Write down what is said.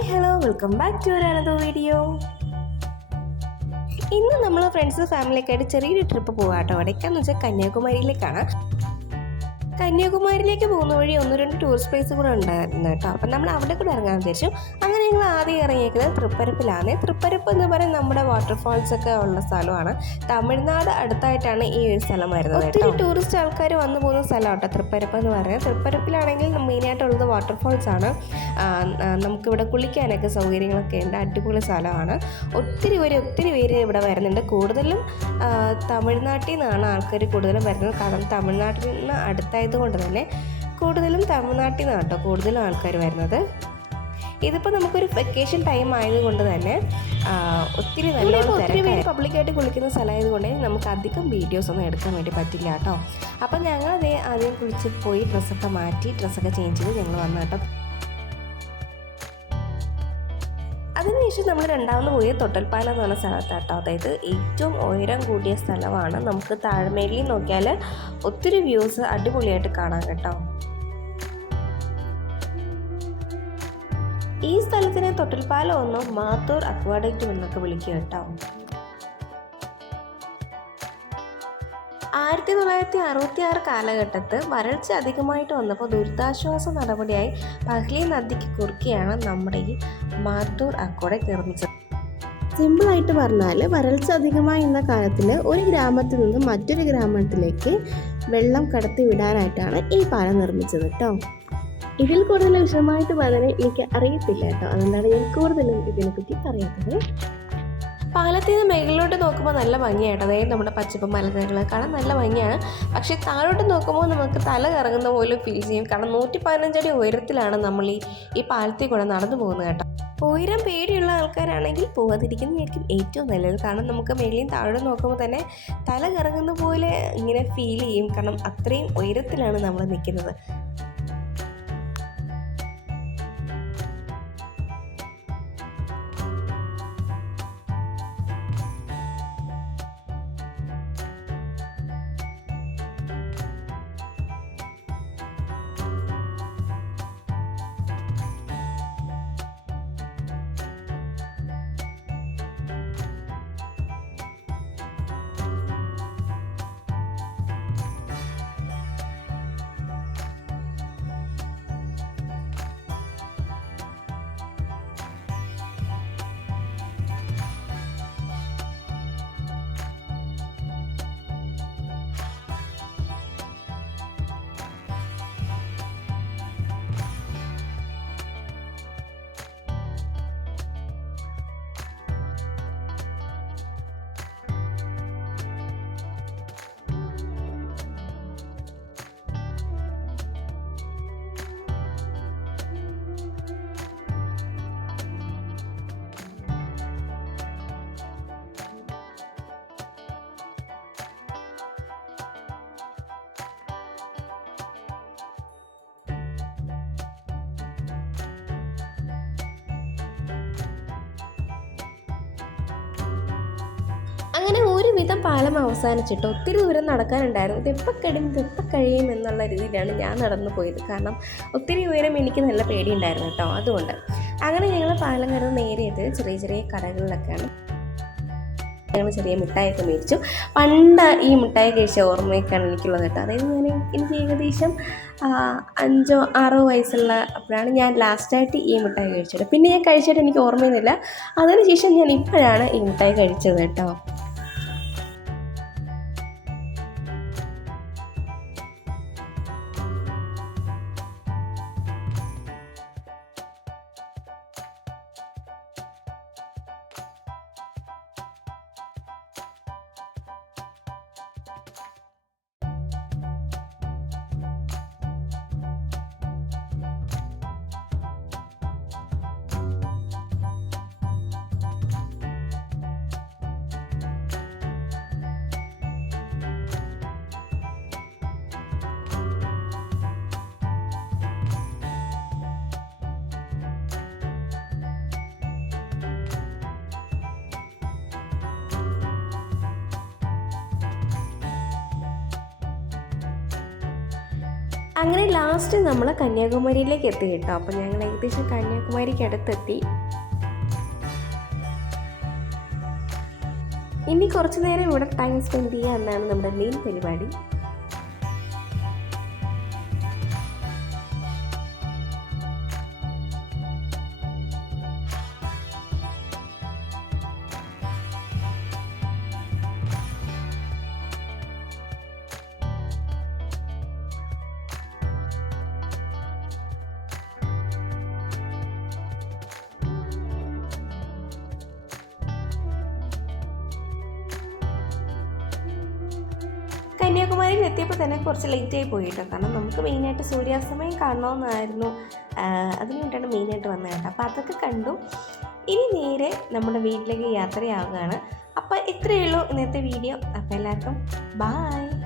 Hi hello welcome back to another video. ഇന്ന് നമ്മൾ friends ഫാമിലിയൊക്കെ ആയിട്ട് ചെറിയൊരു ട്രിപ്പ് പോകാം കേട്ടോ. എവിടേക്കാന്ന് വെച്ചാൽ കന്യാകുമാരിയിലേക്കാണ്. കന്യാകുമാരിയിലേക്ക് പോകുന്ന വഴി 1-2 ടൂറിസ്റ്റ് പ്ലേസ് കൂടെ ഉണ്ടായിരുന്നു കേട്ടോ. അപ്പം നമ്മൾ അവിടെ കൂടെ ഇറങ്ങാൻ വിചാരിച്ചു. അങ്ങനെ ഞങ്ങൾ ആദ്യം ഇറങ്ങിയിരിക്കുന്നത് തൃപ്പരപ്പിലാണ്. തൃപ്പരപ്പ് എന്ന് പറയുന്നത് നമ്മുടെ വാട്ടർഫാൾസ് ഒക്കെ ഉള്ള സ്ഥലമാണ്. തമിഴ്നാട് അടുത്തായിട്ടാണ് ഈ ഒരു സ്ഥലം വരുന്നത്. ഒത്തിരി ടൂറിസ്റ്റ് ആൾക്കാർ വന്നു പോകുന്ന സ്ഥലം കേട്ടോ തൃപ്പരപ്പ് എന്ന് പറയുന്നത്. തൃപ്പരപ്പിലാണെങ്കിൽ മെയിനായിട്ടുള്ളത് വാട്ടർഫാൾസ് ആണ്. നമുക്കിവിടെ കുളിക്കാനൊക്കെ സൗകര്യങ്ങളൊക്കെ ഉണ്ട്. അടിപൊളി സ്ഥലമാണ്. ഒത്തിരി പേര് ഇവിടെ വരുന്നുണ്ട്. കൂടുതലും തമിഴ്നാട്ടിൽ നിന്നാണ് ആൾക്കാർ കൂടുതലും വരുന്നത്. കാരണം തമിഴ്നാട്ടിൽ നിന്ന് അടുത്തായത് കൊണ്ട് തന്നെ കൂടുതലും തമിഴ്നാട്ടിൽ നിന്നാണ് കേട്ടോ കൂടുതലും ആൾക്കാർ വരുന്നത്. ഇതിപ്പോൾ നമുക്കൊരു വെക്കേഷൻ ടൈം ആയതുകൊണ്ട് തന്നെ ഒത്തിരി പേര് പബ്ലിക്കായിട്ട് കുളിക്കുന്ന സ്ഥലമായതുകൊണ്ട് നമുക്ക് അധികം വീഡിയോസ് ഒന്നും എടുക്കാൻ വേണ്ടി പറ്റില്ല കേട്ടോ. അപ്പം ഞങ്ങൾ ആദ്യം കുളിച്ച് പോയി ഡ്രസ്സൊക്കെ മാറ്റി ഡ്രസ്സൊക്കെ ചേഞ്ച് ചെയ്ത് ഞങ്ങൾ വന്നു കേട്ടോ. അതിനുശേഷം നമ്മൾ രണ്ടാമത് പോയി തൊട്ടൽപ്പാലം എന്ന് പറഞ്ഞ സ്ഥലത്താട്ടോ. അതായത് ഏറ്റവും ഉയരം കൂടിയ സ്ഥലമാണ്. നമുക്ക് താഴ്മേലിൽ നോക്കിയാൽ ഒത്തിരി വ്യൂസ് അടിപൊളിയായിട്ട് കാണാം കേട്ടോ. ഈ സ്ഥലത്തിനെ തൊട്ടൽപ്പാലം ഒന്നും മാത്തൂർ അക്വാഡക്റ്റും എന്നൊക്കെ വിളിക്കുക കേട്ടോ. 1966 കാലഘട്ടത്തിൽ വരൾച്ച അധികമായിട്ട് വന്നപ്പോൾ ദുരിതാശ്വാസ നടപടിയായി പഹ്ലി നദിക്ക് കുറുക്കെയാണ് നമ്മുടെ ഈ മാത്തൂർ അക്വാഡക്റ്റ് നിർമ്മിച്ചത്. സിമ്പിളായിട്ട് പറഞ്ഞാൽ വരൾച്ച അധികമായി എന്ന കാലത്തിൽ ഒരു ഗ്രാമത്തിൽ നിന്ന് മറ്റൊരു ഗ്രാമത്തിലേക്ക് വെള്ളം കടത്തി വിടാനായിട്ടാണ് ഈ പാലം നിർമ്മിച്ചത് കേട്ടോ. ഇതിൽ കൂടുതൽ വിശദമായിട്ട് പറഞ്ഞാൽ എനിക്ക് അറിയത്തില്ല കേട്ടോ. അതുകൊണ്ടാണ് ഞാൻ കൂടുതലും ഇതിനെപ്പറ്റി പറയാത്തത്. പാലത്തിൽ നിന്ന് മേളിലോട്ട് നോക്കുമ്പോൾ നല്ല ഭംഗിയായിട്ട്, അതായത് നമ്മുടെ പച്ചപ്പ് മലനിരകളെ കാണാൻ നല്ല ഭംഗിയാണ്. പക്ഷേ താഴോട്ട് നോക്കുമ്പോൾ നമുക്ക് തല കറങ്ങുന്ന പോലെ ഫീൽ ചെയ്യും. കാരണം 115 അടി ഉയരത്തിലാണ് നമ്മൾ ഈ പാലത്തിൽ കൂടെ നടന്നു പോകുന്നത് കേട്ടോ. ഉയരം പേടിയുള്ള ആൾക്കാരാണെങ്കിൽ പോകാതിരിക്കുന്നതായിരിക്കും ഏറ്റവും നല്ലത്. കാരണം നമുക്ക് മേളിൽ താഴോട്ട് നോക്കുമ്പോൾ തന്നെ തല കറങ്ങുന്ന പോലെ ഇങ്ങനെ ഫീൽ ചെയ്യും. കാരണം അത്രയും ഉയരത്തിലാണ് നമ്മൾ നിൽക്കുന്നത്. അങ്ങനെ ഒരുവിധം പാലം അവസാനിച്ചിട്ട് ഒത്തിരി ദൂരം നടക്കാനുണ്ടായിരുന്നു. ഇതെപ്പോൾ കഴിയും എന്നുള്ള രീതിയിലാണ് ഞാൻ നടന്നു പോയത്. കാരണം ഒത്തിരി ഉയരം എനിക്ക് നല്ല പേടിയുണ്ടായിരുന്നു കേട്ടോ. അതുകൊണ്ട് അങ്ങനെ ഞങ്ങൾ പാലം കയറുന്ന നേരിയത് ചെറിയ കടകളിലൊക്കെയാണ്. ഞങ്ങൾ ചെറിയ മിഠായിയൊക്കെ മേടിച്ചു. പണ്ട് ഈ മിഠായി കഴിച്ച ഓർമ്മയൊക്കെയാണ് എനിക്കുള്ളത് കേട്ടോ. അതായത് എനിക്ക് ഏകദേശം 5-6 വയസ്സുള്ള അപ്പോഴാണ് ഞാൻ ലാസ്റ്റായിട്ട് ഈ മിഠായി കഴിച്ചത്. പിന്നെ ഞാൻ കഴിച്ചിട്ട് എനിക്ക് ഓർമ്മയൊന്നുമില്ല. അതിനുശേഷം ഞാൻ ഇപ്പോഴാണ് ഈ മിഠായി കഴിച്ചത് കേട്ടോ. അങ്ങനെ ലാസ്റ്റ് നമ്മൾ കന്യാകുമാരിയിലേക്ക് എത്തി കേട്ടോ. അപ്പോൾ ഞങ്ങൾ ഏകദേശം കന്യാകുമാരിക്ക് അടുത്തെത്തി. ഇനി കുറച്ച് നേരം ഇവിടെ ടൈം സ്പെൻഡ് ചെയ്യുക എന്നാണ് നമ്മുടെ മെയിൻ പരിപാടി. കന്യാകുമാരിയിൽ എത്തിയപ്പോൾ തന്നെ കുറച്ച് ലേറ്റായി പോയിട്ടോ. കാരണം നമുക്ക് മെയിനായിട്ട് സൂര്യാസ്തമയം കാണണമെന്നായിരുന്നു, അതിന് വേണ്ടിയിട്ടാണ് മെയിനായിട്ട് വന്നത് കേട്ടോ. അപ്പോൾ അതൊക്കെ കണ്ടു. ഇനി നേരെ നമ്മുടെ വീട്ടിലേക്ക് യാത്രയാവുകയാണ്. അപ്പോൾ ഇത്രയേ ഉള്ളൂ ഇന്നത്തെ വീഡിയോ. അപ്പോൾ എല്ലാവർക്കും ബായ്.